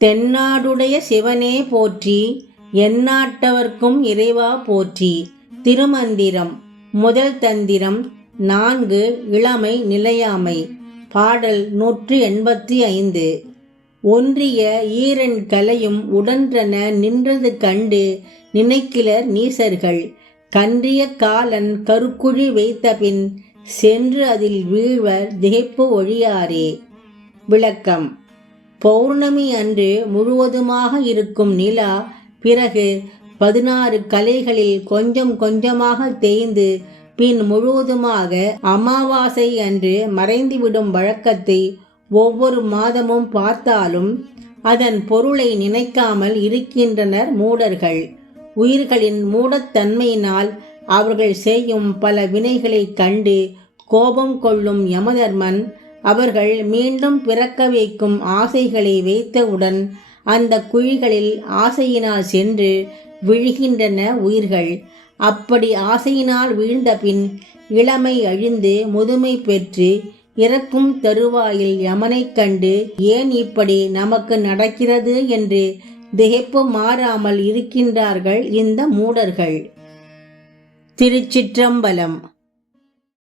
தென்னாடுடைய சிவனே போற்றி எந்நாட்டவர்க்கும் இறைவா போற்றி. திருமந்திரம் முதல் தந்திரம் நான்கு இளமை நிலையாமை. பாடல் நூற்று எண்பத்தி ஐந்து. ஒன்றிய ஈரன் கலையும் உடன்றன நின்றது கண்டு நினைக்கிலர் நீசர்கள். கன்றிய காலன் கருக்குழி வைத்தபின் சென்று அதில் வீழ்வர் திகைப்பு ஒழியாரே. விளக்கம். பௌர்ணமி அன்று முழுவதுமாக இருக்கும் நிலா பிறகு பதினாறு கலைகளில் கொஞ்சம் கொஞ்சமாக தேய்ந்து பின் முழுவதுமாக அமாவாசை அன்று மறைந்துவிடும் வழக்கத்தை ஒவ்வொரு மாதமும் பார்த்தாலும் அதன் பொருளை நினைக்காமல் இருக்கின்றனர் மூடர்கள். உயிர்களின் மூடத்தன்மையினால் அவர்கள் செய்யும் பல வினைகளைக் கண்டு கோபம் கொள்ளும் யமதர்மன் அவர்கள் மீண்டும் பிறக்க வைக்கும் ஆசைகளை வைத்தவுடன் அந்த குழிகளில் ஆசையினால் சென்று விழுகின்றன உயிர்கள். அப்படி ஆசையினால் வீழ்ந்த பின் இளமை அழிந்து முதுமை பெற்று இறக்கும் தருவாயில் யமனைக் கண்டு ஏன் இப்படி நமக்கு நடக்கிறது என்று திகைப்பு மாறாமல் இருக்கின்றார்கள் இந்த மூடர்கள். திருச்சிற்றம்பலம்